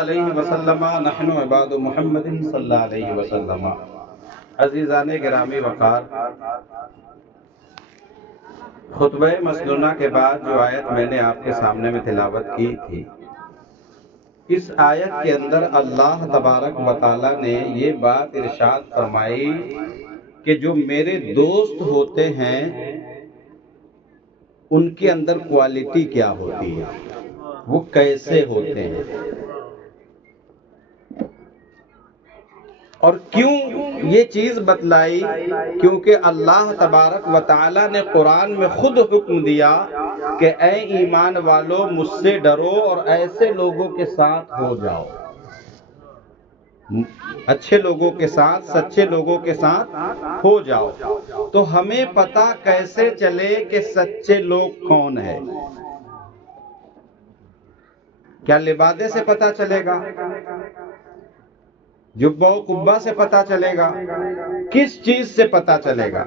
علیہ وسلم نحن عباد محمد صلی اللہ علیہ وسلم۔ عزیزان گرامی وقار، خطبہ مسنونہ کے بعد جو آیت میں نے آپ کے سامنے میں تلاوت کی تھی، اس آیت کے اندر اللہ تبارک و تعالیٰ نے یہ بات ارشاد فرمائی کہ جو میرے دوست ہوتے ہیں ان کے اندر کوالٹی کیا ہوتی ہے، وہ کیسے ہوتے ہیں، اور کیوں یہ چیز بتلائی؟ کیونکہ اللہ تبارک و تعالیٰ نے قرآن میں خود حکم دیا کہ اے ایمان والو مجھ سے ڈرو اور ایسے لوگوں کے ساتھ ہو جاؤ، اچھے لوگوں کے ساتھ، سچے لوگوں کے ساتھ ہو جاؤ۔ تو ہمیں پتہ کیسے چلے کہ سچے لوگ کون ہیں؟ کیا لبادے سے پتہ چلے گا؟ جبہ و قبہ سے پتہ چلے گا؟ کس چیز سے پتہ چلے گا؟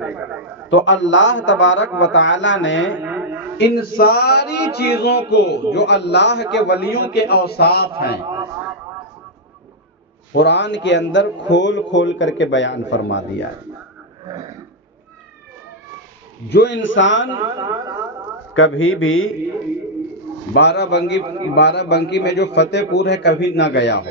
تو اللہ تبارک و تعالی نے ان ساری چیزوں کو جو اللہ کے ولیوں کے اوصاف ہیں قرآن کے اندر کھول کھول کر کے بیان فرما دیا ہے۔ جو انسان کبھی بھی بارہ بنکی میں جو فتح پور ہے کبھی نہ گیا ہو،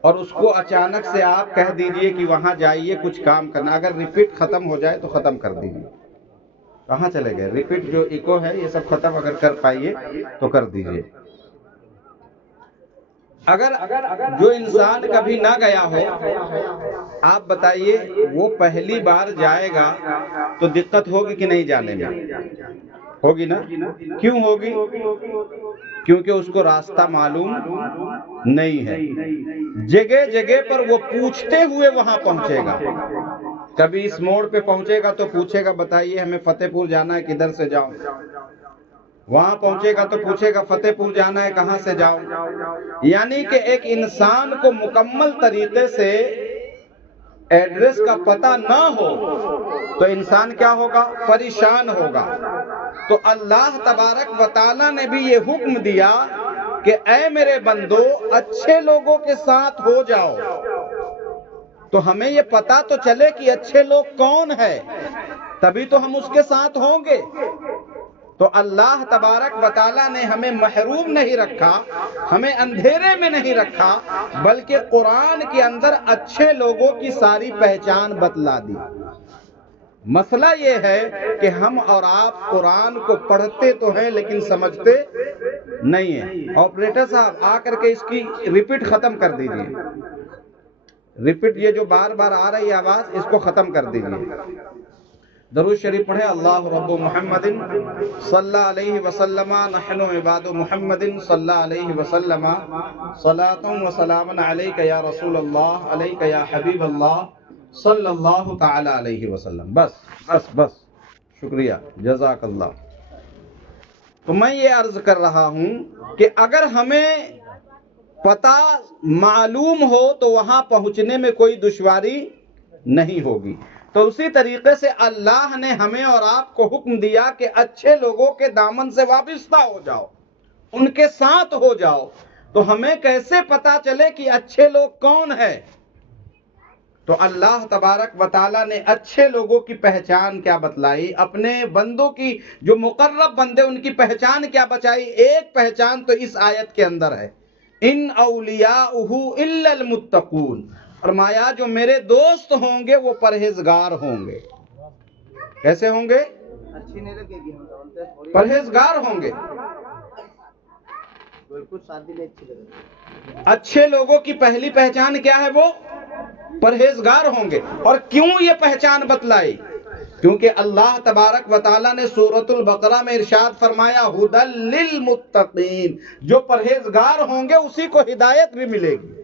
اور اس کو اچانک سے آپ کہہ دیجئے کہ وہاں جائیے کچھ کام کرنا، اگر ریپیٹ ختم ہو جائے تو ختم کر دیجئے۔ کہاں چلے گئے؟ ریپیٹ جو ایکو ہے یہ سب ختم اگر کر پائیے تو کر دیجئے۔ اگر جو انسان کبھی نہ گیا ہو، آپ بتائیے وہ پہلی بار جائے گا تو دقت ہوگی کہ نہیں جانے میں؟ ہوگی نا؟ کیوں ہوگی؟ کیونکہ اس کو راستہ معلوم نہیں ہے۔ جگہ جگہ پر وہ پوچھتے ہوئے وہاں پہنچے گا۔ کبھی اس موڑ پہ پہنچے گا تو پوچھے گا بتائیے ہمیں فتح پور جانا ہے کدھر سے جاؤں؟ وہاں پہنچے گا تو پوچھے گا فتح پور جانا ہے کہاں سے جاؤں؟ یعنی کہ ایک انسان کو مکمل طریقے سے ایڈریس کا پتہ نہ ہو تو انسان کیا ہوگا؟ پریشان ہوگا۔ تو اللہ تبارک و تعالیٰ نے بھی یہ حکم دیا کہ اے میرے بندو اچھے لوگوں کے ساتھ ہو جاؤ۔ تو ہمیں یہ پتہ تو چلے کہ اچھے لوگ کون ہیں، تبھی تو ہم اس کے ساتھ ہوں گے۔ تو اللہ تبارک و تعالیٰ نے ہمیں محروم نہیں رکھا، ہمیں اندھیرے میں نہیں رکھا، بلکہ قرآن کے اندر اچھے لوگوں کی ساری پہچان بتلا دی۔ مسئلہ یہ ہے کہ ہم اور آپ قرآن کو پڑھتے تو ہیں لیکن سمجھتے نہیں ہیں۔ آپریٹر صاحب آ کر کے اس کی ریپیٹ ختم کر دیجئے، ریپیٹ یہ جو بار بار آ رہی آواز اس کو ختم کر دیجئے۔ درود شریف پڑھیں۔ اللہ رب محمد صلی اللہ علیہ وسلم نحن عباد محمد صلی اللہ علیہ وسلم صلاۃ و سلام علیک یا رسول اللہ علیک یا حبیب اللہ صلی اللہ تعالی علیہ وسلم۔ بس شکریہ، جزاک اللہ۔ تو میں یہ عرض کر رہا ہوں کہ اگر ہمیں پتہ معلوم ہو تو وہاں پہنچنے میں کوئی دشواری نہیں ہوگی۔ تو اسی طریقے سے اللہ نے ہمیں اور آپ کو حکم دیا کہ اچھے لوگوں کے دامن سے وابستہ ہو جاؤ، ان کے ساتھ ہو جاؤ۔ تو ہمیں کیسے پتہ چلے کہ اچھے لوگ کون ہیں؟ تو اللہ تبارک و تعالیٰ نے اچھے لوگوں کی پہچان کیا بتلائی، اپنے بندوں کی جو مقرب بندے ان کی پہچان کیا بچائی۔ ایک پہچان تو اس آیت کے اندر ہے، ان اولیاءہ الا المتقون، فرمایا جو میرے دوست ہوں گے وہ پرہیزگار ہوں گے۔ کیسے ہوں گے؟ پرہیزگار ہوں گے۔ اچھے لوگوں کی پہلی پہچان کیا ہے؟ وہ پرہیزگار ہوں گے۔ اور کیوں یہ پہچان بتلائی؟ کیونکہ اللہ تبارک و تعالیٰ نے سورۃ البقرہ میں ارشاد فرمایا ھدی للمتقین، جو پرہیزگار ہوں گے اسی کو ہدایت بھی ملے گی۔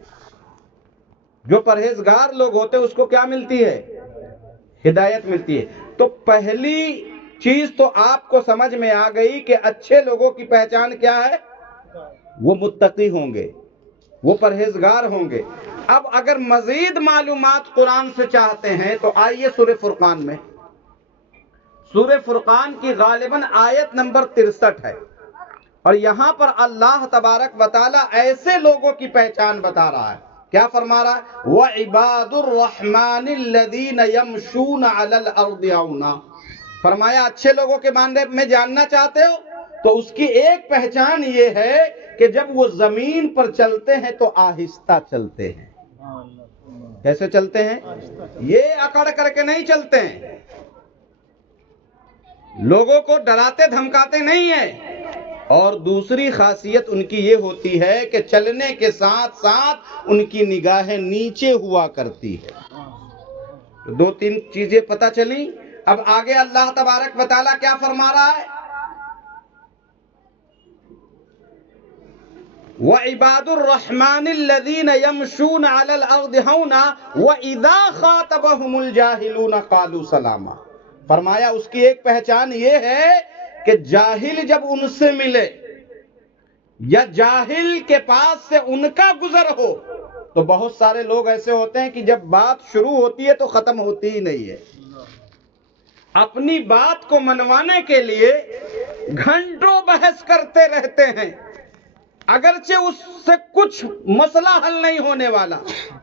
جو پرہیزگار لوگ ہوتے اس کو کیا ملتی ہے؟ ہدایت ملتی ہے۔ تو پہلی چیز تو آپ کو سمجھ میں آ گئی کہ اچھے لوگوں کی پہچان کیا ہے؟ وہ متقی ہوں گے، وہ پرہیزگار ہوں گے۔ اب اگر مزید معلومات قرآن سے چاہتے ہیں تو آئیے سورہ فرقان میں۔ سورہ فرقان کی غالباً آیت نمبر 63 ہے، اور یہاں پر اللہ تبارک و تعالیٰ ایسے لوگوں کی پہچان بتا رہا ہے. کیا فرما رہا ہے؟ وَعِبَادُ الرَّحْمَنِ الَّذِينَ يَمْشُونَ عَلَى الْأَرْضِ هَوْنًا. فرمایا اچھے لوگوں کے بارے میں جاننا چاہتے ہو تو اس کی ایک پہچان یہ ہے کہ جب وہ زمین پر چلتے ہیں تو آہستہ چلتے ہیں. کیسے چلتے ہیں؟ یہ اکڑ کر کے نہیں چلتے ہیں، لوگوں کو ڈراتے دھمکاتے نہیں ہیں. اور دوسری خاصیت ان کی یہ ہوتی ہے کہ چلنے کے ساتھ ساتھ ان کی نگاہیں نیچے ہوا کرتی ہے. دو تین چیزیں پتہ چلیں. اب آگے اللہ تبارک و تعالیٰ کیا فرما رہا ہے؟ وَعِبَادُ الرَّحْمَنِ الَّذِينَ يَمْشُونَ عَلَى الْأَرْضِ هَوْنًا وَإِذَا خَاطَبَهُمُ الْجَاهِلُونَ قَالُوا سَلَامًا. فرمایا اس کی ایک پہچان یہ ہے کہ جاہل جب ان سے ملے یا جاہل کے پاس سے ان کا گزر ہو تو بہت سارے لوگ ایسے ہوتے ہیں کہ جب بات شروع ہوتی ہے تو ختم ہوتی ہی نہیں ہے. اپنی بات کو منوانے کے لیے گھنٹوں بحث کرتے رہتے ہیں، اگرچہ اس سے کچھ مسئلہ حل نہیں ہونے والا،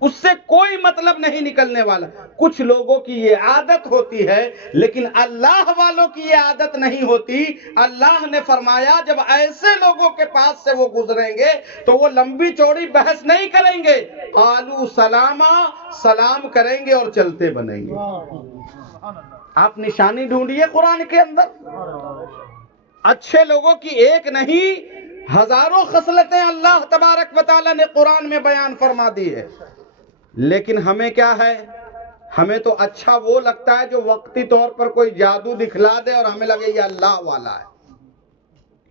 اس سے کوئی مطلب نہیں نکلنے والا. کچھ لوگوں کی یہ عادت ہوتی ہے، لیکن اللہ والوں کی یہ عادت نہیں ہوتی. اللہ نے فرمایا جب ایسے لوگوں کے پاس سے وہ گزریں گے تو وہ لمبی چوڑی بحث نہیں کریں گے، قالوا سلاما، سلام کریں گے اور چلتے بنیں گے. آپ نشانی ڈھونڈیے قرآن کے اندر. اچھے لوگوں کی ایک نہیں ہزاروں خصلتیں اللہ تبارک و تعالیٰ نے قرآن میں بیان فرما دی ہے. لیکن ہمیں کیا ہے؟ ہمیں تو اچھا وہ لگتا ہے جو وقتی طور پر کوئی جادو دکھلا دے اور ہمیں لگے یہ اللہ والا ہے.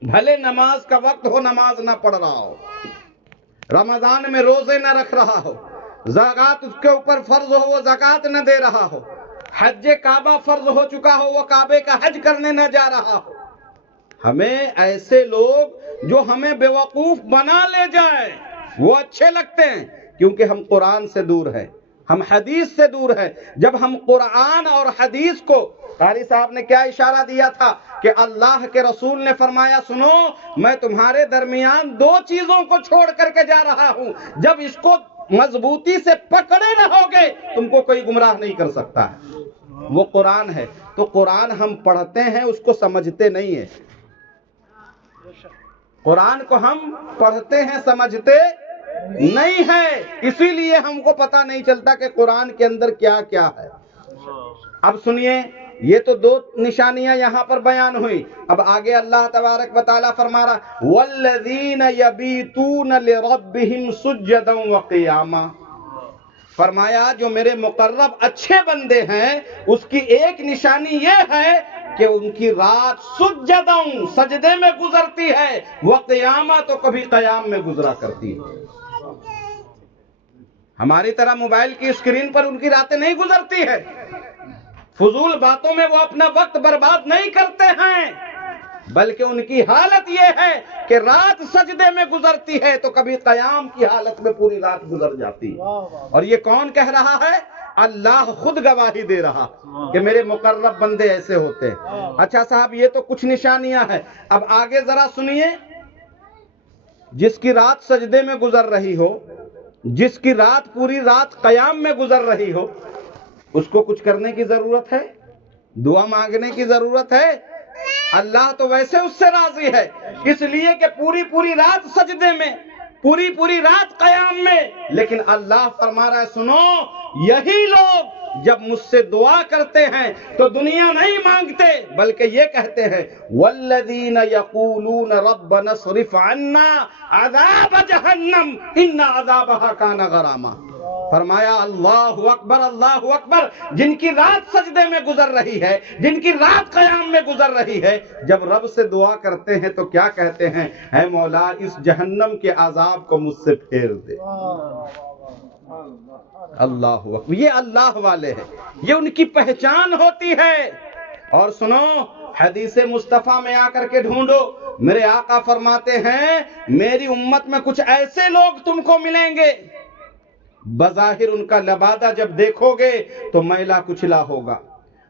بھلے نماز کا وقت ہو نماز نہ پڑھ رہا ہو، رمضان میں روزے نہ رکھ رہا ہو، زکوٰۃ اس کے اوپر فرض ہو وہ زکوٰۃ نہ دے رہا ہو، حج کعبہ فرض ہو چکا ہو وہ کعبے کا حج کرنے نہ جا رہا ہو. ہمیں ایسے لوگ جو ہمیں بیوقوف بنا لے جائیں وہ اچھے لگتے ہیں، کیونکہ ہم قرآن سے دور ہیں، ہم حدیث سے دور ہیں. جب ہم قرآن اور حدیث کو، قاری صاحب نے کیا اشارہ دیا تھا کہ اللہ کے رسول نے فرمایا سنو میں تمہارے درمیان دو چیزوں کو چھوڑ کر کے جا رہا ہوں، جب اس کو مضبوطی سے پکڑے رہو گے تم کو کوئی گمراہ نہیں کر سکتا ہے. وہ قرآن ہے. تو قرآن ہم پڑھتے ہیں اس کو سمجھتے نہیں ہیں. قرآن کو ہم پڑھتے ہیں سمجھتے نہیں ہیں، اسی لیے ہم کو پتہ نہیں چلتا کہ قرآن کے اندر کیا کیا ہے. اب سنیے، یہ تو دو نشانیاں یہاں پر بیان ہوئی. اب آگے اللہ تبارک و تعالیٰ فرما رہا وَالَّذِينَ يَبِيتُونَ لِرَبِّهِمْ سُجَّدًا وَقِيَامًا. فرمایا جو میرے مقرب اچھے بندے ہیں اس کی ایک نشانی یہ ہے کہ ان کی رات سجدوں سجدے میں گزرتی ہے، وقیامہ تو کبھی قیام میں گزرا کرتی ہے. ہماری طرح موبائل کی اسکرین پر ان کی راتیں نہیں گزرتی ہے، فضول باتوں میں وہ اپنا وقت برباد نہیں کرتے ہیں، بلکہ ان کی حالت یہ ہے کہ رات سجدے میں گزرتی ہے تو کبھی قیام کی حالت میں پوری رات گزر جاتی ہے. اور یہ کون کہہ رہا ہے؟ اللہ خود گواہی دے رہا کہ میرے مقرب بندے ایسے ہوتے ہیں. اچھا صاحب یہ تو کچھ نشانیاں ہیں. اب آگے ذرا سنیے، جس کی رات سجدے میں گزر رہی ہو، جس کی رات پوری رات قیام میں گزر رہی ہو، اس کو کچھ کرنے کی ضرورت ہے؟ دعا مانگنے کی ضرورت ہے؟ اللہ تو ویسے اس سے راضی ہے، اس لیے کہ پوری رات سجدے میں، پوری رات قیام میں. لیکن اللہ فرما رہا ہے سنو یہی لوگ جب مجھ سے دعا کرتے ہیں تو دنیا نہیں مانگتے بلکہ یہ کہتے ہیں والذین یقولون ربنا اصرف عنا عذاب جہنم ان عذابها کان غراما. فرمایا اللہ اکبر، جن کی رات سجدے میں گزر رہی ہے، جن کی رات قیام میں گزر رہی ہے، جب رب سے دعا کرتے ہیں تو کیا کہتے ہیں؟ اے مولا اس جہنم کے عذاب کو مجھ سے پھیر دے. اللہ اکبر. یہ اللہ والے ہیں، یہ ان کی پہچان ہوتی ہے. اور سنو حدیث مصطفیٰ میں آ کر کے ڈھونڈو، میرے آقا فرماتے ہیں میری امت میں کچھ ایسے لوگ تم کو ملیں گے بظاہر ان کا لبادہ جب دیکھو گے تو میلا کچلا ہوگا،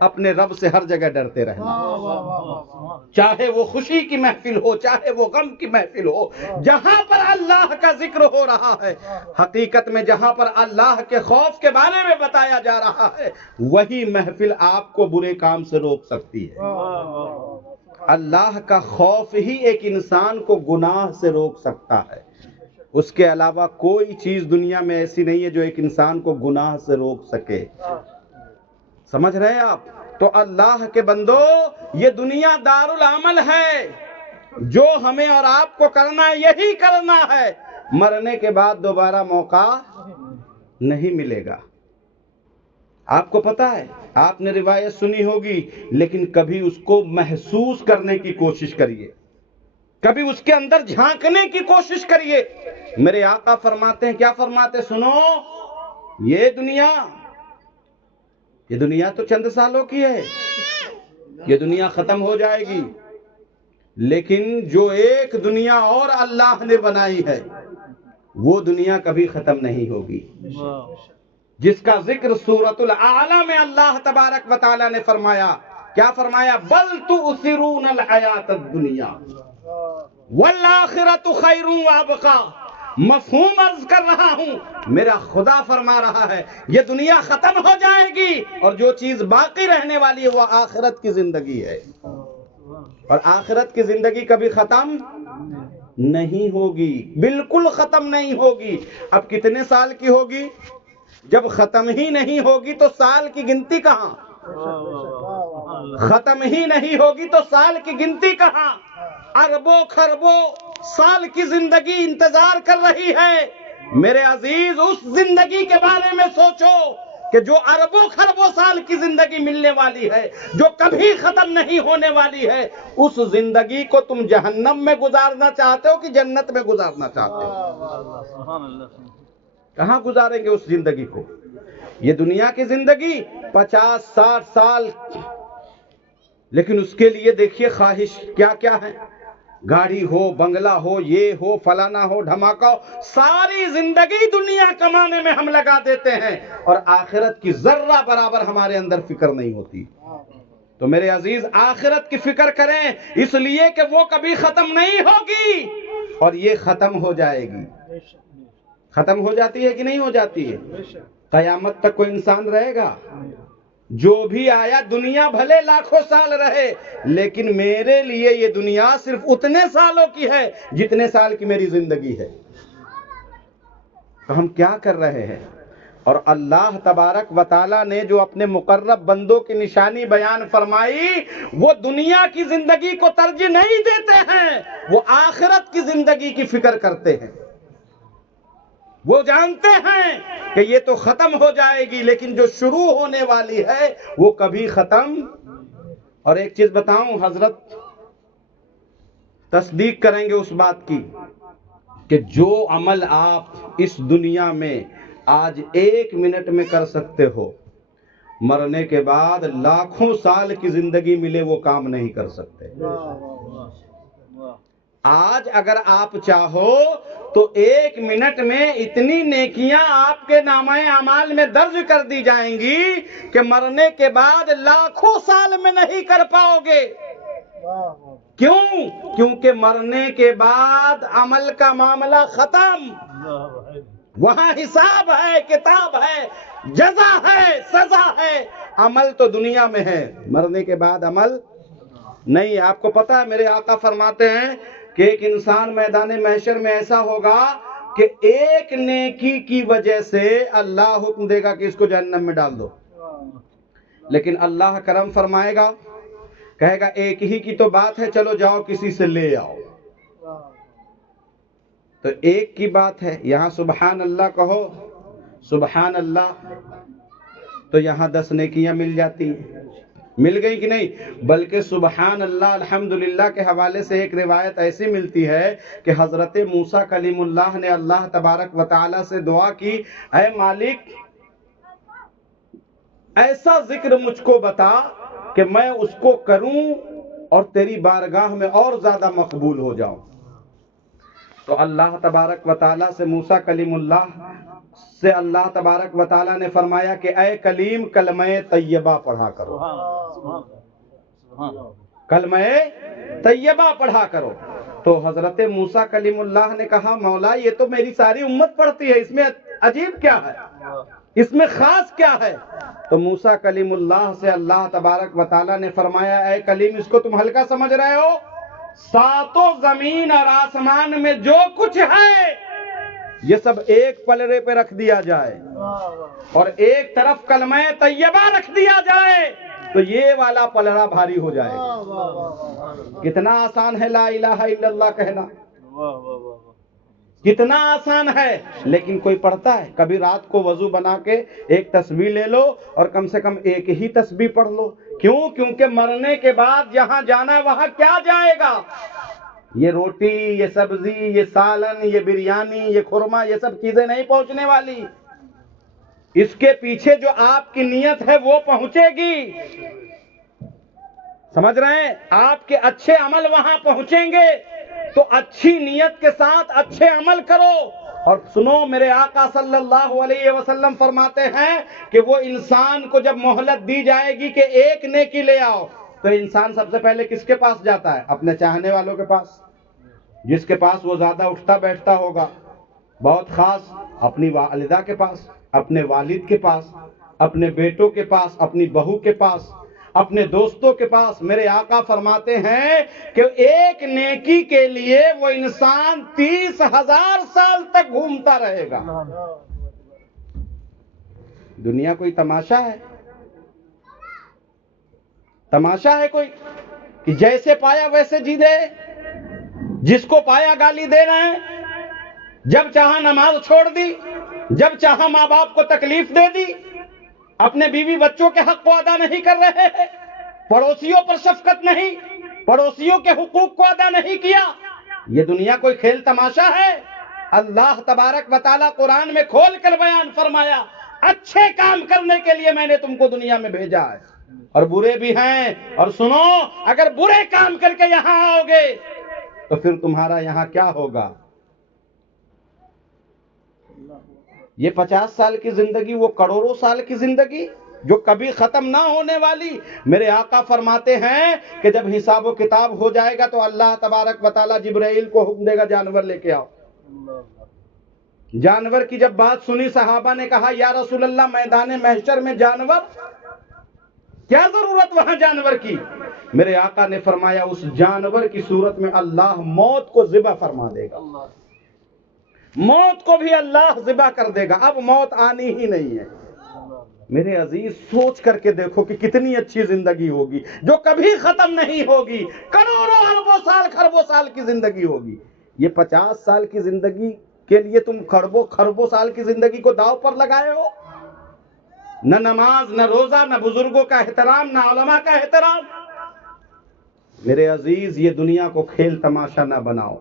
اپنے رب سے ہر جگہ ڈرتے رہنا، چاہے وہ خوشی کی محفل ہو، چاہے وہ غم کی محفل ہو، جہاں پر اللہ کا ذکر ہو رہا ہے، حقیقت میں جہاں پر اللہ کے خوف کے بارے میں بتایا جا رہا ہے، وہی محفل آپ کو برے کام سے روک سکتی ہے۔ اللہ کا خوف ہی ایک انسان کو گناہ سے روک سکتا ہے، اس کے علاوہ کوئی چیز دنیا میں ایسی نہیں ہے جو ایک انسان کو گناہ سے روک سکے۔ سمجھ رہے ہیں آپ؟ تو اللہ کے بندو، یہ دنیا دار العمل ہے، جو ہمیں اور آپ کو کرنا ہے یہی کرنا ہے، مرنے کے بعد دوبارہ موقع نہیں ملے گا۔ آپ کو پتا ہے، آپ نے روایت سنی ہوگی، لیکن کبھی اس کو محسوس کرنے کی کوشش کریے، کبھی اس کے اندر جھانکنے کی کوشش کریے۔ میرے آقا فرماتے ہیں، کیا فرماتے؟ سنو، یہ دنیا تو چند سالوں کی ہے، یہ دنیا ختم ہو جائے گی، لیکن جو ایک دنیا اور اللہ نے بنائی ہے وہ دنیا کبھی ختم نہیں ہوگی، جس کا ذکر سورۃ الاعلی میں اللہ تبارک و تعالی نے فرمایا۔ کیا فرمایا؟ بل تؤثرون الحیات الدنیا والآخرۃ خیر وابقی۔ مفہوم عرض کر رہا ہوں، میرا خدا فرما رہا ہے یہ دنیا ختم ہو جائے گی اور جو چیز باقی رہنے والی ہے وہ آخرت کی زندگی ہے، اور آخرت کی زندگی کبھی ختم نہیں ہوگی، بالکل ختم نہیں ہوگی۔ اب کتنے سال کی ہوگی؟ جب ختم ہی نہیں ہوگی تو سال کی گنتی کہاں؟ ختم ہی نہیں ہوگی تو سال کی گنتی کہاں؟ اربوں خربوں سال کی زندگی انتظار کر رہی ہے۔ میرے عزیز، اس زندگی کے بارے میں سوچو کہ جو اربوں خربوں سال کی زندگی ملنے والی ہے، جو کبھی ختم نہیں ہونے والی ہے، اس زندگی کو تم جہنم میں گزارنا چاہتے ہو کہ جنت میں گزارنا چاہتے ہو؟ کہاں گزاریں گے اس زندگی کو؟ یہ دنیا کی زندگی 50-60 سال، لیکن اس کے لیے دیکھیے خواہش کیا کیا ہے، گاڑی ہو، بنگلہ ہو، یہ ہو، فلانا ہو، دھماکہ ہو، ساری زندگی دنیا کمانے میں ہم لگا دیتے ہیں اور آخرت کی ذرہ برابر ہمارے اندر فکر نہیں ہوتی۔ تو میرے عزیز، آخرت کی فکر کریں، اس لیے کہ وہ کبھی ختم نہیں ہوگی اور یہ ختم ہو جائے گی۔ ختم ہو جاتی ہے کہ نہیں ہو جاتی ہے؟ قیامت تک کوئی انسان رہے گا؟ جو بھی آیا، دنیا بھلے لاکھوں سال رہے، لیکن میرے لیے یہ دنیا صرف اتنے سالوں کی ہے جتنے سال کی میری زندگی ہے۔ تو ہم کیا کر رہے ہیں؟ اور اللہ تبارک و تعالیٰ نے جو اپنے مقرب بندوں کی نشانی بیان فرمائی، وہ دنیا کی زندگی کو ترجیح نہیں دیتے ہیں، وہ آخرت کی زندگی کی فکر کرتے ہیں۔ وہ جانتے ہیں کہ یہ تو ختم ہو جائے گی، لیکن جو شروع ہونے والی ہے وہ کبھی ختم۔ اور ایک چیز بتاؤں، حضرت تصدیق کریں گے اس بات کی کہ جو عمل آپ اس دنیا میں آج 1 منٹ میں کر سکتے ہو، مرنے کے بعد لاکھوں سال کی زندگی ملے وہ کام نہیں کر سکتے۔ آج اگر آپ چاہو تو 1 منٹ میں اتنی نیکیاں آپ کے نامہ اعمال میں درج کر دی جائیں گی کہ مرنے کے بعد لاکھوں سال میں نہیں کر پاؤ گے۔ کیوں؟ کیونکہ مرنے کے بعد عمل کا معاملہ ختم، وہاں حساب ہے، کتاب ہے، جزا ہے، سزا ہے۔ عمل تو دنیا میں ہے، مرنے کے بعد عمل نہیں۔ آپ کو پتا ہے، میرے آقا فرماتے ہیں کہ ایک انسان میدان محشر میں ایسا ہوگا کہ ایک نیکی کی وجہ سے اللہ حکم دے گا کہ اس کو جہنم میں ڈال دو، لیکن اللہ کرم فرمائے گا، کہے گا ایک ہی کی تو بات ہے، چلو جاؤ کسی سے لے آؤ۔ تو ایک کی بات ہے، یہاں سبحان اللہ کہو، سبحان اللہ، تو یہاں 10 نیکیاں مل جاتی ہیں۔ مل گئی کہ نہیں؟ بلکہ سبحان اللہ الحمدللہ کے حوالے سے ایک روایت ایسی ملتی ہے کہ حضرت موسیٰ کلیم اللہ نے اللہ تبارک و تعالی سے دعا کی، اے مالک ایسا ذکر مجھ کو بتا کہ میں اس کو کروں اور تیری بارگاہ میں اور زیادہ مقبول ہو جاؤں۔ تو اللہ تبارک و تعالیٰ سے موسیٰ کلیم اللہ سے اللہ تبارک و تعالیٰ نے فرمایا کہ اے کلیم کلمہ طیبہ پڑھا کرو، کلمہ طیبہ پڑھا کرو۔ تو حضرت موسیٰ کلیم اللہ نے کہا مولا یہ تو میری ساری امت پڑھتی ہے، اس میں عجیب کیا ہے، اس میں خاص کیا ہے؟ تو موسیٰ کلیم اللہ سے اللہ تبارک و تعالیٰ نے فرمایا اے کلیم اس کو تم ہلکا سمجھ رہے ہو، ساتوں زمین اور آسمان میں جو کچھ ہے یہ سب ایک پلڑے پہ رکھ دیا جائے اور ایک طرف کلمہ طیبہ رکھ دیا جائے تو یہ والا پلڑا بھاری ہو جائے گا۔ کتنا آسان ہے لا الہ الا اللہ کہنا، کتنا آسان ہے، لیکن کوئی پڑھتا ہے؟ کبھی رات کو وضو بنا کے ایک تسبیح لے لو اور کم سے کم ایک ہی تسبیح پڑھ لو۔ کیوں؟ کیونکہ مرنے کے بعد جہاں جانا ہے وہاں کیا جائے گا؟ یہ روٹی، یہ سبزی، یہ سالن، یہ بریانی، یہ خورما، یہ سب چیزیں نہیں پہنچنے والی، اس کے پیچھے جو آپ کی نیت ہے وہ پہنچے گی۔ سمجھ رہے ہیں؟ آپ کے اچھے عمل وہاں پہنچیں گے، تو اچھی نیت کے ساتھ اچھے عمل کرو۔ اور سنو، میرے آقا صلی اللہ علیہ وسلم فرماتے ہیں کہ وہ انسان کو جب مہلت دی جائے گی کہ ایک نیکی لے آؤ، تو انسان سب سے پہلے کس کے پاس جاتا ہے؟ اپنے چاہنے والوں کے پاس، جس کے پاس وہ زیادہ اٹھتا بیٹھتا ہوگا، بہت خاص اپنی والدہ کے پاس، اپنے والد کے پاس، اپنے بیٹوں کے پاس، اپنی بہو کے پاس، اپنے دوستوں کے پاس۔ میرے آقا فرماتے ہیں کہ ایک نیکی کے لیے وہ انسان 30,000 سال تک گھومتا رہے گا۔ دنیا کوئی تماشا ہے؟ تماشا ہے کوئی کہ جیسے پایا ویسے جی دے، جس کو پایا گالی دے رہے ہیں، جب چاہا نماز چھوڑ دی، جب چاہا ماں باپ کو تکلیف دے دی، اپنے بیوی بچوں کے حق کو ادا نہیں کر رہے ہیں، پڑوسیوں پر شفقت نہیں، پڑوسیوں کے حقوق کو ادا نہیں کیا۔ یہ دنیا کوئی کھیل تماشا ہے؟ اللہ تبارک و تعالیٰ قرآن میں کھول کر بیان فرمایا اچھے کام کرنے کے لیے میں نے تم کو دنیا میں بھیجا ہے، اور برے بھی ہیں۔ اور سنو، اگر برے کام کر کے یہاں آؤ گے تو پھر تمہارا یہاں کیا ہوگا؟ یہ 50 سال کی زندگی، وہ کروڑوں سال کی زندگی جو کبھی ختم نہ ہونے والی۔ میرے آقا فرماتے ہیں کہ جب حساب و کتاب ہو جائے گا تو اللہ تبارک و تعالیٰ جبرائیل کو حکم دے گا جانور لے کے آؤ۔ جانور کی جب بات سنی صحابہ نے کہا یا رسول اللہ میدان محشر میں جانور، کیا ضرورت وہاں جانور کی؟ میرے آقا نے فرمایا اس جانور کی صورت میں اللہ موت کو ذبح فرما دے گا، موت کو بھی اللہ ذبح کر دے گا، اب موت آنی ہی نہیں ہے۔ میرے عزیز سوچ کر کے دیکھو کہ کتنی اچھی زندگی ہوگی جو کبھی ختم نہیں ہوگی، کروڑوں اربوں سال خربوں سال کی زندگی ہوگی۔ یہ 50 سال کی زندگی کے لیے تم خربوں سال کی زندگی کو داؤ پر لگائے ہو، نہ نماز، نہ روزہ، نہ بزرگوں کا احترام، نہ علماء کا احترام۔ میرے عزیز یہ دنیا کو کھیل تماشا نہ بناؤ۔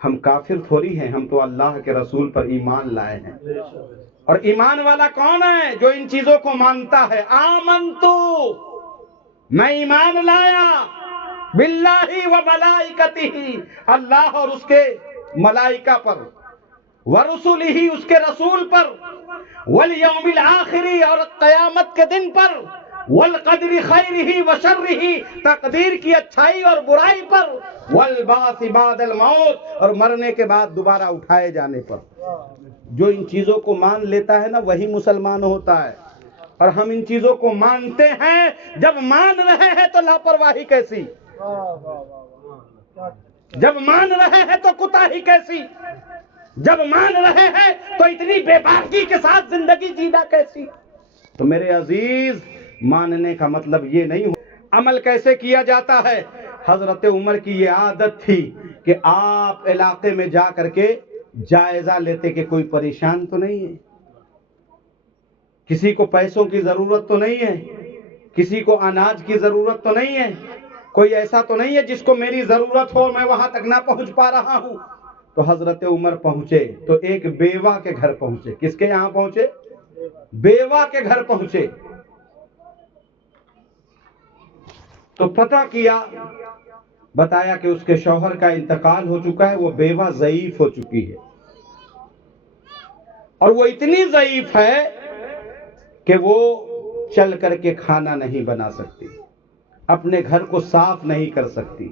ہم کافر تھوڑی ہیں، ہم تو اللہ کے رسول پر ایمان لائے ہیں۔ اور ایمان والا کون ہے؟ جو ان چیزوں کو مانتا ہے۔ آمنتو، میں ایمان لایا، باللہ و ملائکتہ، اللہ اور اس کے ملائکہ پر، ورسلہ اس کے رسول پر، والیوم الآخر اور قیامت کے دن پر، والقدر خیرہ و شرہ تقدیر کی اچھائی اور برائی پر، والبعث بعد الموت اور مرنے کے بعد دوبارہ اٹھائے جانے پر۔ جو ان چیزوں کو مان لیتا ہے نا وہی مسلمان ہوتا ہے۔ اور ہم ان چیزوں کو مانتے ہیں، جب مان رہے ہیں تو لاپرواہی کیسی، جب مان رہے ہیں تو کوتاہی کیسی، جب مان رہے ہیں تو اتنی بے باکی کے ساتھ زندگی جینا کیسی۔ تو میرے عزیز ماننے کا مطلب یہ نہیں ہو۔ عمل کیسے کیا جاتا ہے؟ حضرت عمر کی یہ عادت تھی کہ آپ علاقے میں جا کر کے جائزہ لیتے کہ کوئی پریشان تو نہیں ہے، کسی کو پیسوں کی ضرورت تو نہیں ہے، کسی کو اناج کی ضرورت تو نہیں ہے، کوئی ایسا تو نہیں ہے جس کو میری ضرورت ہو میں وہاں تک نہ پہنچ پا رہا ہوں۔ تو حضرت عمر پہنچے تو ایک بیوہ کے گھر پہنچے۔ کس کے یہاں پہنچے؟ بیوہ کے گھر پہنچے۔ تو پتہ کیا بتایا کہ اس کے شوہر کا انتقال ہو چکا ہے، وہ بیوہ ضعیف ہو چکی ہے، اور وہ اتنی ضعیف ہے کہ وہ چل کر کے کھانا نہیں بنا سکتی، اپنے گھر کو صاف نہیں کر سکتی،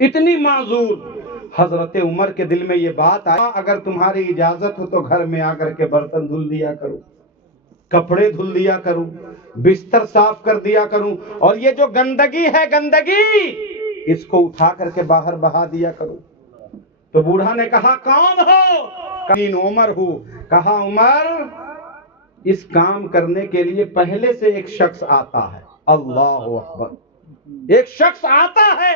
اتنی معذور۔ حضرت عمر کے دل میں یہ بات آیا، اگر تمہاری اجازت ہو تو گھر میں آ کر کے برتن دھل دیا کروں، کپڑے دھل دیا کروں، بستر صاف کر دیا کروں، اور یہ جو گندگی ہے گندگی اس کو اٹھا کر کے باہر بہا دیا کروں۔ تو بوڑھا نے کہا کون ہو؟ عمر ہوں۔ کہا عمر، اس کام کرنے کے لیے پہلے سے ایک شخص آتا ہے۔ اللہ اکبر، ایک شخص آتا ہے۔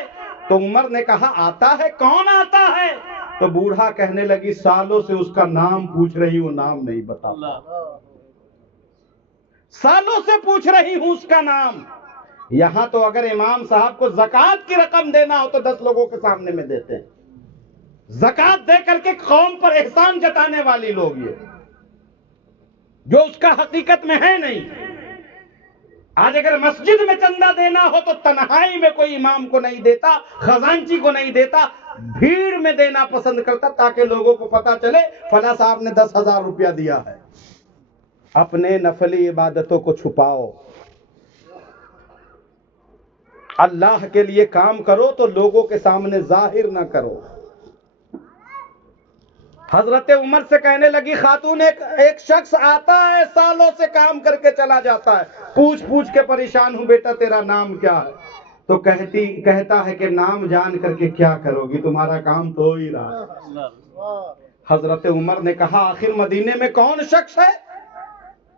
تو عمر نے کہا آتا ہے؟ کون آتا ہے؟ تو بوڑھا کہنے لگی سالوں سے اس کا نام پوچھ رہی ہوں، نام نہیں بتا، سالوں سے پوچھ رہی ہوں اس کا نام۔ یہاں تو اگر امام صاحب کو زکوٰۃ کی رقم دینا ہو تو 10 لوگوں کے سامنے میں دیتے ہیں، زکوٰۃ دے کر کے قوم پر احسان جتانے والی لوگ یہ، جو اس کا حقیقت میں ہے نہیں۔ آج اگر مسجد میں چندہ دینا ہو تو تنہائی میں کوئی امام کو نہیں دیتا، خزانچی کو نہیں دیتا، بھیڑ میں دینا پسند کرتا تاکہ لوگوں کو پتا چلے فلاں صاحب نے 10,000 روپیہ دیا ہے۔ اپنے نفلی عبادتوں کو چھپاؤ، اللہ کے لیے کام کرو تو لوگوں کے سامنے ظاہر نہ کرو۔ حضرت عمر سے کہنے لگی خاتون، ایک شخص آتا ہے سالوں سے کام کر کے چلا جاتا ہے، پوچھ پوچھ کے پریشان ہوں، بیٹا تیرا نام کیا ہے؟ تو کہتا ہے کہ نام جان کر کے کیا کرو گی، تمہارا کام تو ہو ہی رہا۔ حضرت عمر نے کہا آخر مدینے میں کون شخص ہے،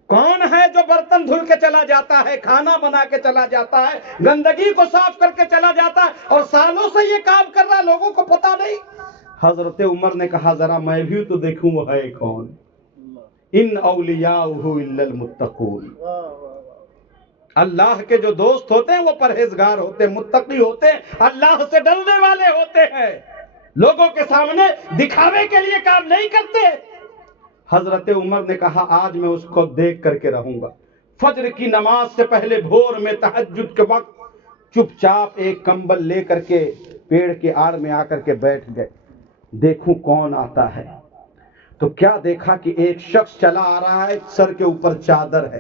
کون ہے جو برتن دھل کے چلا جاتا ہے، کھانا بنا کے چلا جاتا ہے، گندگی کو صاف کر کے چلا جاتا ہے، اور سالوں سے یہ کام کر رہا، لوگوں کو پتا نہیں؟ حضرت عمر نے کہا ذرا میں بھی تو دیکھوں وہ ہے کون۔ ان اولیاءہ الا المتقون، اللہ کے جو دوست ہوتے ہیں وہ پرہیزگار ہوتے ہیں، متقی ہوتے ہیں، اللہ سے ڈرنے والے ہوتے ہیں، لوگوں کے سامنے دکھاوے کے لیے کام نہیں کرتے۔ حضرت عمر نے کہا آج میں اس کو دیکھ کر کے رہوں گا۔ فجر کی نماز سے پہلے بھور میں تہجد کے وقت چپ چاپ ایک کمبل لے کر کے پیڑ کے آڑ میں آ کر کے بیٹھ گئے، دیکھوں کون آتا ہے۔ تو کیا دیکھا کہ ایک شخص چلا آ رہا ہے، سر کے اوپر چادر ہے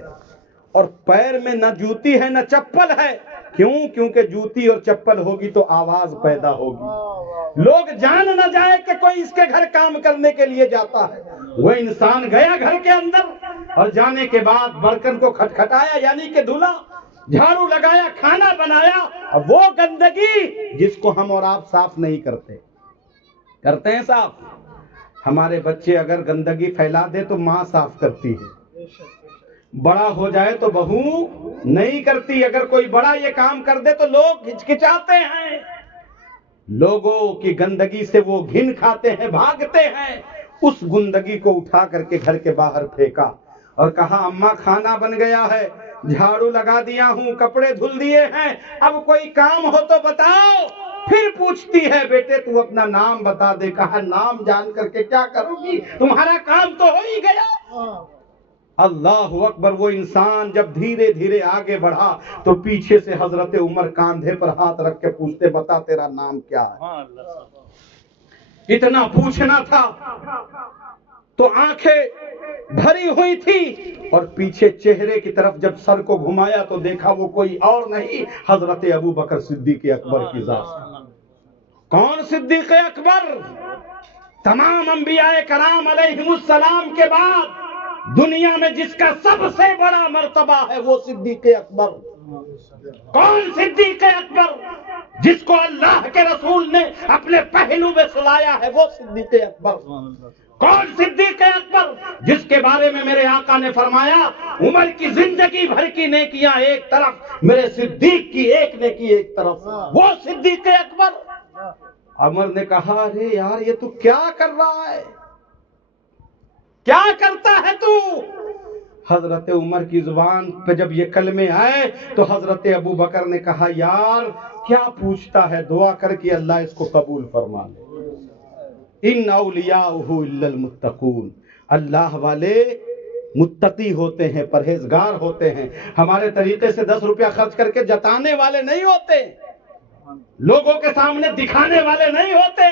اور پیر میں نہ جوتی ہے نہ چپل ہے۔ کیونکہ جوتی اور چپل ہوگی تو آواز پیدا ہوگی، لوگ جان نہ جائے کہ کوئی اس کے گھر کام کرنے کے لیے جاتا ہے۔ وہ انسان گیا گھر کے اندر اور جانے کے بعد برتن کو کھٹکھٹایا، یعنی کہ دھلا، جھاڑو لگایا، کھانا بنایا، اب وہ گندگی جس کو ہم اور آپ صاف نہیں کرتے ہیں صاف۔ ہمارے بچے اگر گندگی پھیلا دے تو ماں صاف کرتی ہے، بڑا ہو جائے تو بہو نہیں کرتی، اگر کوئی بڑا یہ کام کر دے تو لوگ ہچکچاتے ہیں، لوگوں کی گندگی سے وہ گھن کھاتے ہیں، بھاگتے ہیں۔ اس گندگی کو اٹھا کر کے گھر کے باہر پھینکا اور کہا اماں کھانا بن گیا ہے، جھاڑو لگا دیا ہوں، کپڑے دھل دیے ہیں، اب کوئی کام ہو تو بتاؤ۔ پھر پوچھتی ہے بیٹے تو اپنا نام بتا دے۔ کہا نام جان کر کے کیا کرو گی، تمہارا کام تو ہو ہی گیا۔ اللہ اکبر۔ وہ انسان جب دھیرے دھیرے آگے بڑھا تو پیچھے سے حضرت عمر کاندھے پر ہاتھ رکھ کے پوچھتے بتا تیرا نام کیا ہے؟ اتنا پوچھنا تھا تو آنکھیں بھری ہوئی تھی، اور پیچھے چہرے کی طرف جب سر کو گھمایا تو دیکھا وہ کوئی اور نہیں، حضرت ابو بکر صدیق اکبر کی ذات۔ کون صدیق اکبر؟ تمام انبیاء کرام علیہم السلام کے بعد دنیا میں جس کا سب سے بڑا مرتبہ ہے وہ صدیق اکبر۔ کون صدیق اکبر؟ جس کو اللہ کے رسول نے اپنے پہلو میں سلایا ہے وہ صدیق اکبر۔ کون صدیق اکبر؟ جس کے بارے میں میرے آقا نے فرمایا عمر کی زندگی بھر کی نیکیاں ایک طرف، میرے صدیق کی ایک نیکی ایک طرف، وہ صدیق اکبر۔ عمر نے کہا ارے یار یہ تو کیا کر رہا ہے، کیا کرتا ہے تو؟ حضرت عمر کی زبان پہ جب یہ کلمے آئے تو حضرت ابو بکر نے کہا یار کیا پوچھتا ہے، دعا کر کے اللہ اس کو قبول فرما لے۔ ان اولیاءہ الا المتقون، اللہ والے متقی ہوتے ہیں، پرہیزگار ہوتے ہیں، ہمارے طریقے سے 10 روپیہ خرچ کر کے جتانے والے نہیں ہوتے۔ لوگوں کے سامنے دکھانے والے نہیں ہوتے.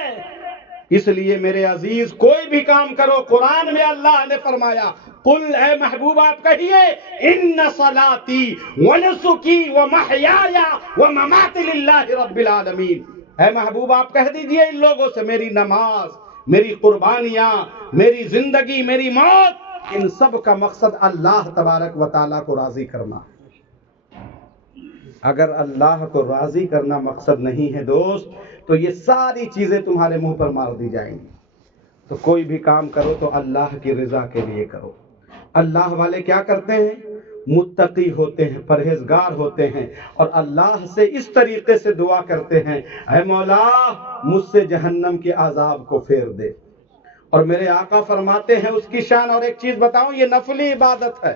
اس لیے میرے عزیز کوئی بھی کام کرو، قرآن میں اللہ نے فرمایا قل، اے محبوب آپ کہیے ان صلاتی ونسکی ومحیای ومماتی للہ رب العالمین. اے محبوب آپ کہہ دیجئے ان لوگوں سے میری نماز، میری قربانیاں، میری زندگی، میری موت، ان سب کا مقصد اللہ تبارک و تعالیٰ کو راضی کرنا. اگر اللہ کو راضی کرنا مقصد نہیں ہے دوست، تو یہ ساری چیزیں تمہارے منہ پر مار دی جائیں گی. تو کوئی بھی کام کرو تو اللہ کی رضا کے لیے کرو. اللہ والے کیا کرتے ہیں؟ متقی ہوتے ہیں، پرہیزگار ہوتے ہیں، اور اللہ سے اس طریقے سے دعا کرتے ہیں اے مولا مجھ سے جہنم کے عذاب کو پھیر دے. اور میرے آقا فرماتے ہیں اس کی شان. اور ایک چیز بتاؤں، یہ نفلی عبادت ہے،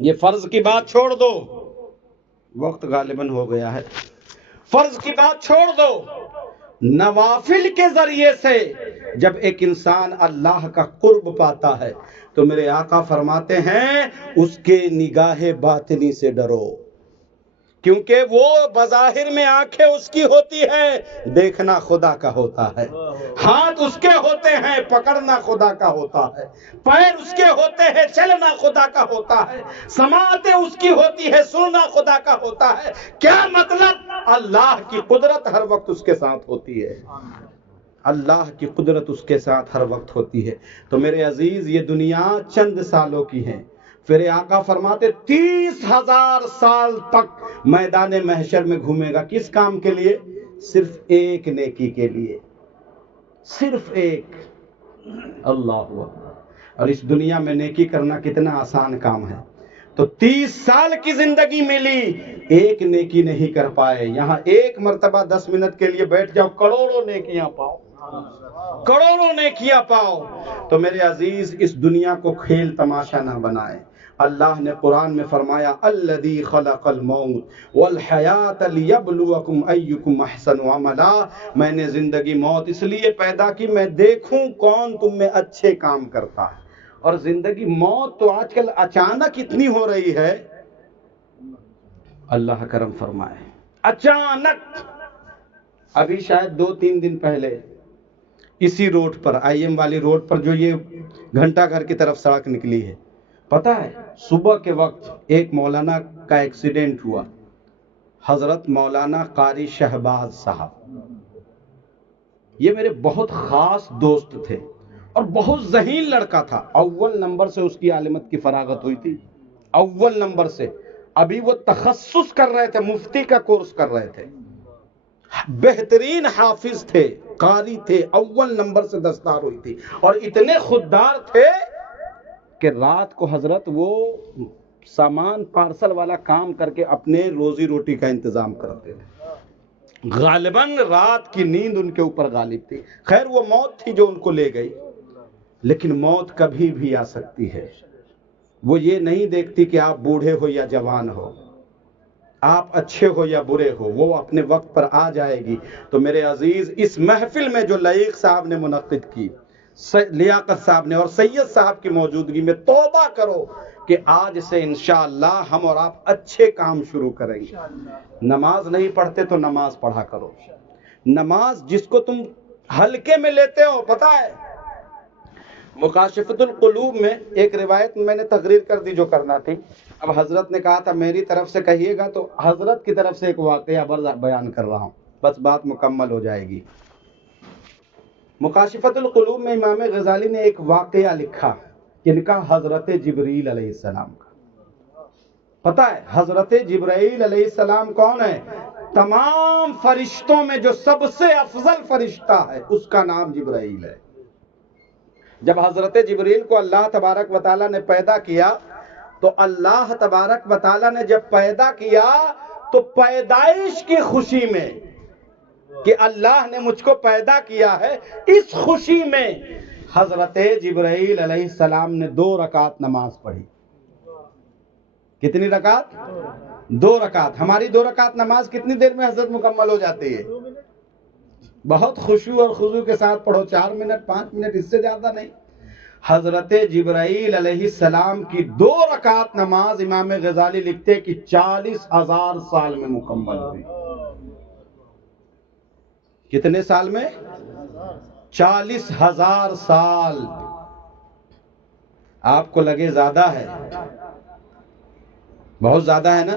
یہ فرض کی بات چھوڑ دو، وقت غالباً ہو گیا ہے، فرض کی بات چھوڑ دو. نوافل کے ذریعے سے جب ایک انسان اللہ کا قرب پاتا ہے تو میرے آقا فرماتے ہیں اس کے نگاہ باطنی سے ڈرو، کیونکہ وہ بظاہر میں آنکھیں اس کی ہوتی ہے، دیکھنا خدا کا ہوتا ہے. ہاتھ اس کے ہوتے ہیں، پکڑنا خدا کا ہوتا ہے. پیر اس کے ہوتے ہیں، چلنا خدا کا ہوتا ہے. سماعتیں اس کی ہوتی ہے، سننا خدا کا ہوتا ہے. کیا مطلب؟ اللہ کی قدرت ہر وقت اس کے ساتھ ہوتی ہے. اللہ کی قدرت اس کے ساتھ ہر وقت ہوتی ہے. تو میرے عزیز یہ دنیا چند سالوں کی ہے. پھر آقا فرماتے 30,000 سال تک میدان محشر میں گھومے گا. کس کام کے لیے؟ صرف ایک نیکی کے لیے، صرف ایک. اللہ اکبر. اور اس دنیا میں نیکی کرنا کتنا آسان کام ہے. تو 30 سال کی زندگی ملی، ایک نیکی نہیں کر پائے. یہاں ایک مرتبہ 10 منٹ کے لیے بیٹھ جاؤ، کروڑوں نیکیاں پاؤ، کروڑوں نیکیاں پاؤ. تو میرے عزیز اس دنیا کو کھیل تماشا نہ بنائے. اللہ نے قرآن میں فرمایا الذی خلق الموت والحیات لیبلوکم ایکم احسن عملا. میں نے زندگی موت اس لیے پیدا کی میں دیکھوں کون تم میں اچھے کام کرتا ہے. اور زندگی موت تو آج کل اچانک اتنی ہو رہی ہے، اللہ کرم فرمائے. اچانک ابھی شاید 2-3 دن پہلے اسی روڈ پر، آئی ایم والی روڈ پر جو یہ گھنٹہ گھر کی طرف سڑک نکلی ہے، پتہ ہے صبح کے وقت ایک مولانا کا ایکسیڈنٹ ہوا. حضرت مولانا قاری شہباز صاحب، یہ میرے بہت خاص دوست تھے اور بہت ذہین لڑکا تھا. اول نمبر سے اس کی عالمت کی فراغت ہوئی تھی، اول نمبر سے. ابھی وہ تخصص کر رہے تھے، مفتی کا کورس کر رہے تھے. بہترین حافظ تھے، قاری تھے، اول نمبر سے دستار ہوئی تھی. اور اتنے خوددار تھے کہ رات کو حضرت وہ سامان پارسل والا کام کر کے اپنے روزی روٹی کا انتظام کرتے تھے. غالباً رات کی نیند ان کے اوپر غالب تھی. خیر وہ موت تھی جو ان کو لے گئی، لیکن موت کبھی بھی آ سکتی ہے. وہ یہ نہیں دیکھتی کہ آپ بوڑھے ہو یا جوان ہو، آپ اچھے ہو یا برے ہو، وہ اپنے وقت پر آ جائے گی. تو میرے عزیز اس محفل میں جو لائق صاحب نے منعقد کی، لیاقت صاحب نے اور سید صاحب کی موجودگی میں، توبہ کرو کہ آج سے انشاءاللہ ہم اور آپ اچھے کام شروع کریں گے. نماز نہیں پڑھتے تو نماز پڑھا کرو. نماز جس کو تم ہلکے میں لیتے ہو، پتہ ہے مکاشفۃ القلوب میں ایک روایت میں نے تقریر کر دی جو کرنا تھی. اب حضرت نے کہا تھا میری طرف سے کہیے گا، تو حضرت کی طرف سے ایک واقعہ بیان کر رہا ہوں، بس بات مکمل ہو جائے گی. مکاشفۃ القلوب میں امام غزالی نے ایک واقعہ لکھا جن کا حضرت جبرائیل علیہ السلام کا. پتہ ہے حضرت جبرائیل علیہ السلام کون ہے؟ تمام فرشتوں میں جو سب سے افضل فرشتہ ہے اس کا نام جبرائیل ہے. جب حضرت جبرائیل کو اللہ تبارک و تعالیٰ نے پیدا کیا تو اللہ تبارک و تعالیٰ نے جب پیدا کیا تو پیدائش کی خوشی میں کہ اللہ نے مجھ کو پیدا کیا ہے، اس خوشی میں حضرت جبرائیل علیہ السلام نے 2 رکعت نماز پڑھی. کتنی رکعت؟ 2 رکعت. ہماری 2 رکعت نماز کتنی دیر میں حضرت مکمل ہو جاتی ہے؟ بہت خشوع اور خضوع کے ساتھ پڑھو، 4 منٹ 5 منٹ، اس سے زیادہ نہیں. حضرت جبرائیل علیہ السلام کی 2 رکعت نماز امام غزالی لکھتے کہ 40,000 سال میں مکمل ہوئی. کتنے سال میں؟ 40,000 سال. آپ کو لگے زیادہ ہے، بہت زیادہ ہے نا.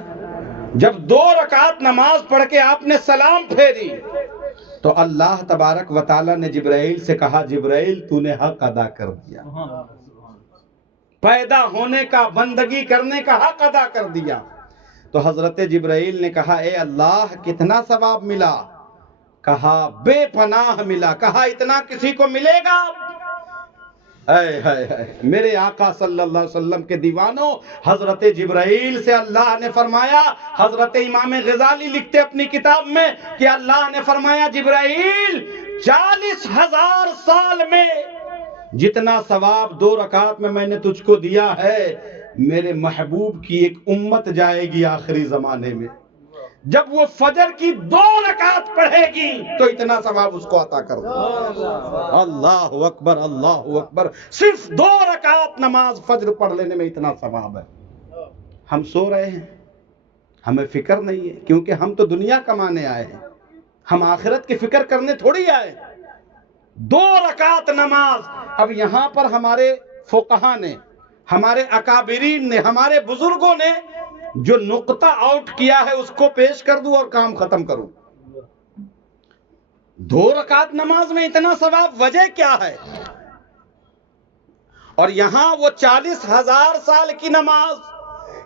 جب 2 رکعت نماز پڑھ کے آپ نے سلام پھیری تو اللہ تبارک و تعالی نے جبرائیل سے کہا جبرائیل تو نے حق ادا کر دیا، پیدا ہونے کا، بندگی کرنے کا حق ادا کر دیا. تو حضرت جبرائیل نے کہا اے اللہ کتنا ثواب ملا؟ کہا بے پناہ ملا. کہا اتنا کسی کو ملے گا؟ میرے آقا صلی اللہ علیہ وسلم کے دیوانوں، حضرت جبرائیل سے اللہ نے فرمایا، حضرت امام غزالی لکھتے اپنی کتاب میں کہ اللہ نے فرمایا جبرائیل 40,000 سال میں جتنا ثواب 2 رکعت میں نے تجھ کو دیا ہے، میرے محبوب کی ایک امت جائے گی آخری زمانے میں، جب وہ فجر کی 2 رکعت پڑھے گی تو اتنا ثواب اس کو عطا کر دو. اللہ اکبر، اللہ اکبر. صرف 2 رکعت نماز فجر پڑھ لینے میں اتنا ثواب ہے. ہم سو رہے ہیں، ہمیں فکر نہیں ہے، کیونکہ ہم تو دنیا کمانے آئے ہیں، ہم آخرت کی فکر کرنے تھوڑی آئے. 2 رکعت نماز. اب یہاں پر ہمارے فقہا نے، ہمارے اکابرین نے، ہمارے بزرگوں نے جو نقطہ آؤٹ کیا ہے اس کو پیش کر دوں اور کام ختم کروں. 2 رکعت نماز میں اتنا ثواب، وجہ کیا ہے؟ اور یہاں وہ 40,000 سال کی نماز،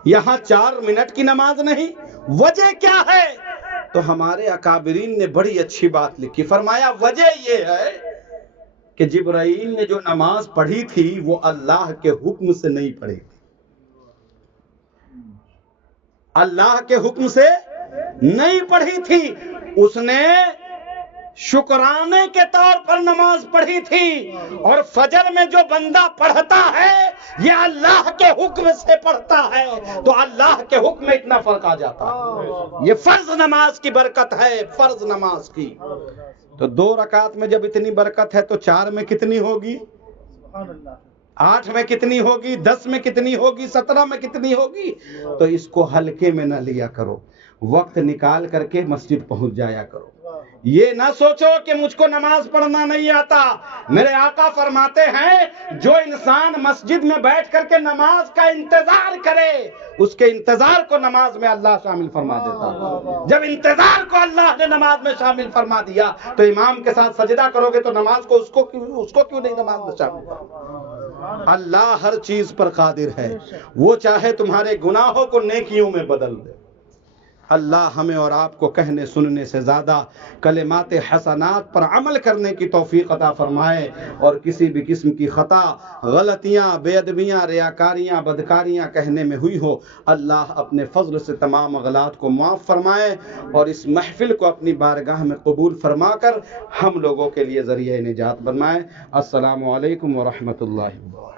یہاں 4 منٹ کی نماز نہیں. وجہ کیا ہے؟ تو ہمارے اکابرین نے بڑی اچھی بات لکھی. فرمایا وجہ یہ ہے کہ جبرائیل نے جو نماز پڑھی تھی وہ اللہ کے حکم سے نہیں پڑھی تھی، اللہ کے حکم سے نہیں پڑھی تھی، اس نے شکرانے کے طور پر نماز پڑھی تھی. اور فجر میں جو بندہ پڑھتا ہے یہ اللہ کے حکم سے پڑھتا ہے، تو اللہ کے حکم میں اتنا فرق آ جاتا ہے. یہ فرض نماز کی برکت ہے، فرض نماز کی. تو 2 رکعت میں جب اتنی برکت ہے تو 4 میں کتنی ہوگی؟ 8 میں کتنی ہوگی؟ 10 میں کتنی ہوگی؟ 17 میں کتنی ہوگی؟ تو اس کو ہلکے میں نہ لیا کرو، وقت نکال کر کے مسجد پہنچ جایا کرو. یہ نہ سوچو کہ مجھ کو نماز پڑھنا نہیں آتا. میرے آقا فرماتے ہیں جو انسان مسجد میں بیٹھ کر کے نماز کا انتظار کرے اس کے انتظار کو نماز میں اللہ شامل فرما دیتا. جب انتظار کو اللہ نے نماز میں شامل فرما دیا تو امام کے ساتھ سجدہ کرو گے تو نماز کو اس کو کیوں نہیں نماز میں شامل کرو؟ اللہ ہر چیز پر قادر ہے، وہ چاہے تمہارے گناہوں کو نیکیوں میں بدل دے. اللہ ہمیں اور آپ کو کہنے سننے سے زیادہ کلمات حسنات پر عمل کرنے کی توفیق عطا فرمائے، اور کسی بھی قسم کی خطا، غلطیاں، بے ادبیاں، ریاکاریاں، بدکاریاں کہنے میں ہوئی ہو اللہ اپنے فضل سے تمام غلط کو معاف فرمائے، اور اس محفل کو اپنی بارگاہ میں قبول فرما کر ہم لوگوں کے لیے ذریعہ نجات بنائے. السلام علیکم ورحمۃ اللہ وبرکاتہ.